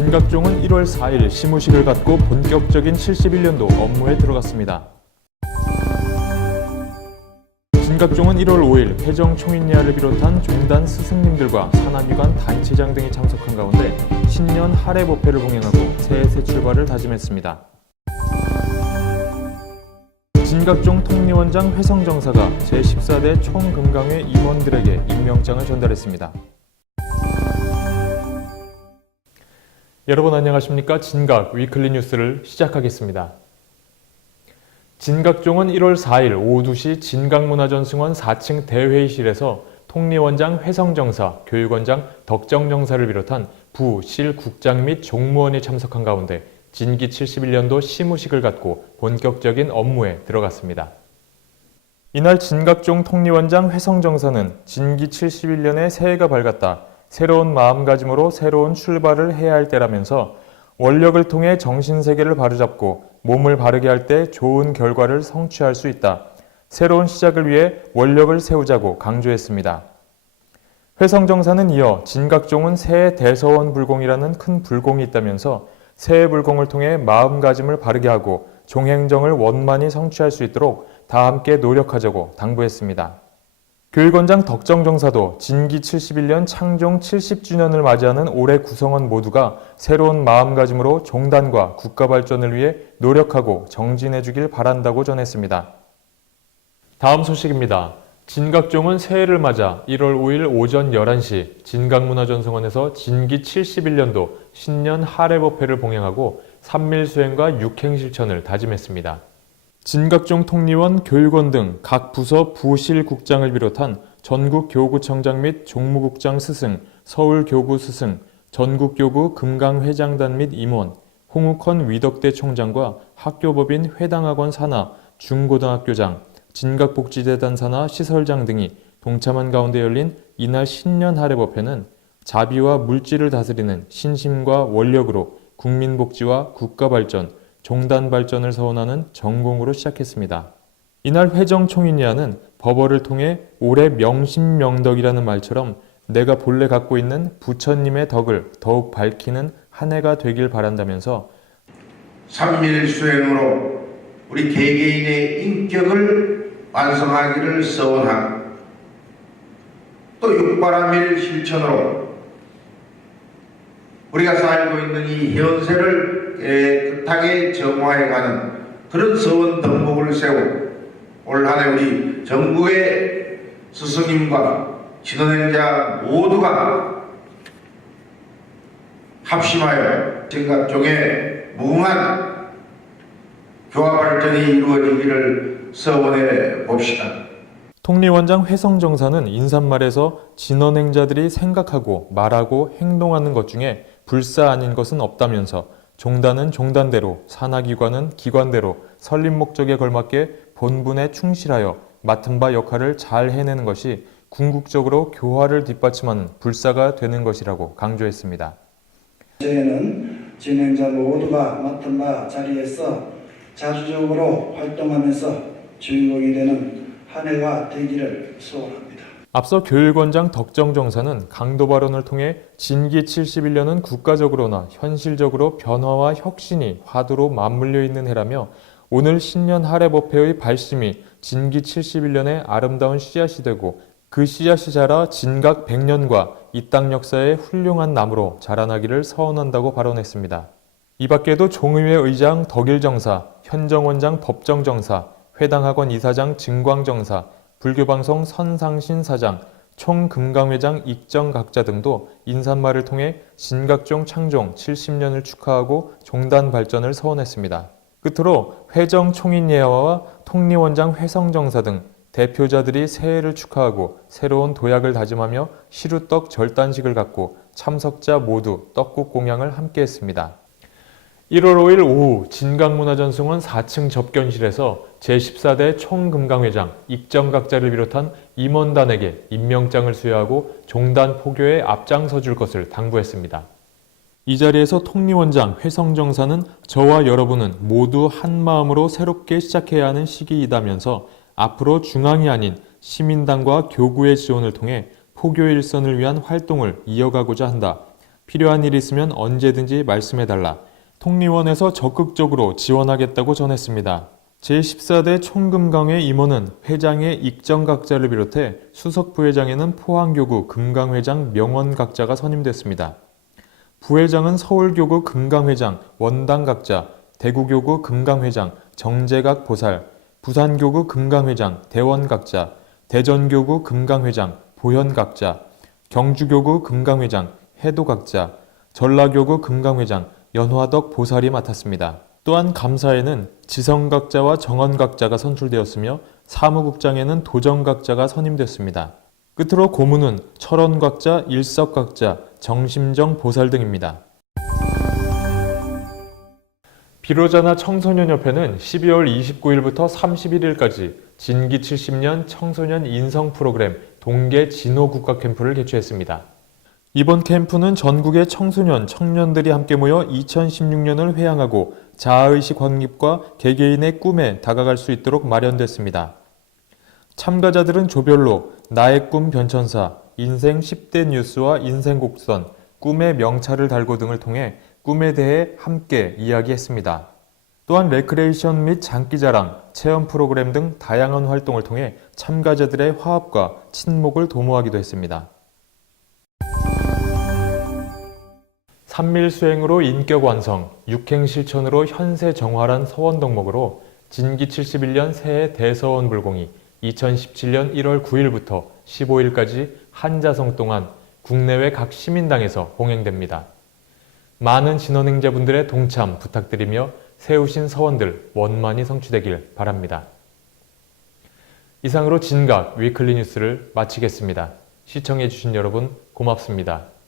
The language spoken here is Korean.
진각종은 1월 4일 시무식을 갖고 본격적인 71년도 업무에 들어갔습니다. 진각종은 1월 5일 회정 총인예화를 비롯한 종단 스승님들과 산하기관 단체장 등이 참석한 가운데 신년 할애 법회를 봉행하고 새해 새 출발을 다짐했습니다. 진각종 통리원장 회성정사가 제14대 총금강회 임원들에게 임명장을 전달했습니다. 여러분 안녕하십니까? 진각 위클리 뉴스를 시작하겠습니다. 진각종은 1월 4일 오후 2시 진각문화전승원 4층 대회의실에서 통리원장 회성정사, 교육원장 덕정정사를 비롯한 부, 실, 국장 및 종무원이 참석한 가운데 진기 71년도 시무식을 갖고 본격적인 업무에 들어갔습니다. 이날 진각종 통리원장 회성정사는 진기 71년에 새해가 밝았다. 새로운 마음가짐으로 새로운 출발을 해야 할 때라면서 원력을 통해 정신세계를 바로잡고 몸을 바르게 할 때 좋은 결과를 성취할 수 있다. 새로운 시작을 위해 원력을 세우자고 강조했습니다. 회성정사는 이어 진각종은 새해 대서원불공이라는 큰 불공이 있다면서 새해 불공을 통해 마음가짐을 바르게 하고 종행정을 원만히 성취할 수 있도록 다 함께 노력하자고 당부했습니다. 교육원장 덕정정사도 진기 71년 창종 70주년을 맞이하는 올해 구성원 모두가 새로운 마음가짐으로 종단과 국가 발전을 위해 노력하고 정진해 주길 바란다고 전했습니다. 다음 소식입니다. 진각종은 새해를 맞아 1월 5일 오전 11시 진각문화전승원에서 진기 71년도 신년 할애법회를 봉행하고 산밀수행과 육행실천을 다짐했습니다. 진각종 통리원, 교육원 등 각 부서 부실국장을 비롯한 전국교구청장 및 종무국장 스승, 서울교구 스승, 전국교구 금강회장단 및 임원, 홍욱헌 위덕대 총장과 학교법인 회당학원 산하, 중고등학교장, 진각복지재단 산하 시설장 등이 동참한 가운데 열린 이날 신년 할애법회는 자비와 물질을 다스리는 신심과 원력으로 국민복지와 국가발전, 종단 발전을 서원하는 전공으로 시작했습니다. 이날 회정 총인예화는 법어를 통해 올해 명심명덕이라는 말처럼 내가 본래 갖고 있는 부처님의 덕을 더욱 밝히는 한 해가 되길 바란다면서 산밀수행으로 우리 개개인의 인격을 완성하기를 서원하고 또 육바라밀 실천으로 우리가 살고 있는 이 현세를 깨끗하게 정화해가는 그런 서원 덕목을 세우고 올 한 해 우리 전국의 스승님과 진언행자 모두가 합심하여 진각종의 무궁한 교화 발전이 이루어지기를 서원해 봅시다. 통리원장 회성정사는 인사말에서 진언행자들이 생각하고 말하고 행동하는 것 중에 불사 아닌 것은 없다면서 종단은 종단대로, 산하기관은 기관대로 설립 목적에 걸맞게 본분에 충실하여 맡은 바 역할을 잘 해내는 것이 궁극적으로 교화를 뒷받침하는 불사가 되는 것이라고 강조했습니다. 저희는 진행자 모두가 맡은 바 자리에서 자주적으로 활동하면서 주인공이 되는 한 해가 되기를 소원합니다. 앞서 교육원장 덕정정사는 강도 발언을 통해 진기 71년은 국가적으로나 현실적으로 변화와 혁신이 화두로 맞물려 있는 해라며 오늘 신년 할애법회의 발심이 진기 71년의 아름다운 씨앗이 되고 그 씨앗이 자라 진각 100년과 이 땅 역사의 훌륭한 나무로 자라나기를 서원한다고 발언했습니다. 이 밖에도 종의회 의장 덕일정사, 현정원장 법정정사, 회당학원 이사장 증광정사, 불교방송 선상신 사장, 총금강회장 익정각자 등도 인사말을 통해 진각종 창종 70년을 축하하고 종단 발전을 서원했습니다. 끝으로 회정 총인예화와 통리원장 회성정사 등 대표자들이 새해를 축하하고 새로운 도약을 다짐하며 시루떡 절단식을 갖고 참석자 모두 떡국 공양을 함께했습니다. 1월 5일 오후 진각문화전승원 4층 접견실에서 제14대 총금강회장 익정각자를 비롯한 임원단에게 임명장을 수여하고 종단 포교에 앞장서 줄 것을 당부했습니다. 이 자리에서 통리원장 회성정사는 저와 여러분은 모두 한 마음으로 새롭게 시작해야 하는 시기이다면서 앞으로 중앙이 아닌 시민당과 교구의 지원을 통해 포교 일선을 위한 활동을 이어가고자 한다. 필요한 일 있으면 언제든지 말씀해달라. 통리원에서 적극적으로 지원하겠다고 전했습니다. 제14대 총금강회 임원은 회장의 익정각자를 비롯해 수석 부회장에는 포항교구 금강회장 명원각자가 선임됐습니다. 부회장은 서울교구 금강회장 원당각자, 대구교구 금강회장 정재각 보살, 부산교구 금강회장 대원각자, 대전교구 금강회장 보현각자, 경주교구 금강회장 해도각자, 전라교구 금강회장 연화덕 보살이 맡았습니다. 또한 감사에는 지성각자와 정원각자가 선출되었으며 사무국장에는 도정각자가 선임됐습니다. 끝으로 고문은 철원각자, 일석각자, 정심정 보살 등입니다. 비로자나 청소년협회는 12월 29일부터 31일까지 진기 70년 청소년 인성 프로그램 동계 진호 국가 캠프를 개최했습니다. 이번 캠프는 전국의 청소년, 청년들이 함께 모여 2016년을 회항하고 자아의식 확립과 개개인의 꿈에 다가갈 수 있도록 마련됐습니다. 참가자들은 조별로 나의 꿈 변천사, 인생 10대 뉴스와 인생 곡선, 꿈의 명찰을 달고 등을 통해 꿈에 대해 함께 이야기했습니다. 또한 레크레이션 및 장기자랑, 체험 프로그램 등 다양한 활동을 통해 참가자들의 화합과 친목을 도모하기도 했습니다. 삼밀수행으로 인격 완성, 육행 실천으로 현세 정화란 서원 덕목으로 진기 71년 새해 대서원 불공이 2017년 1월 9일부터 15일까지 한자성 동안 국내외 각 시민당에서 봉행됩니다. 많은 진원행자분들의 동참 부탁드리며 세우신 서원들 원만히 성취되길 바랍니다. 이상으로 진각 위클리 뉴스를 마치겠습니다. 시청해주신 여러분 고맙습니다.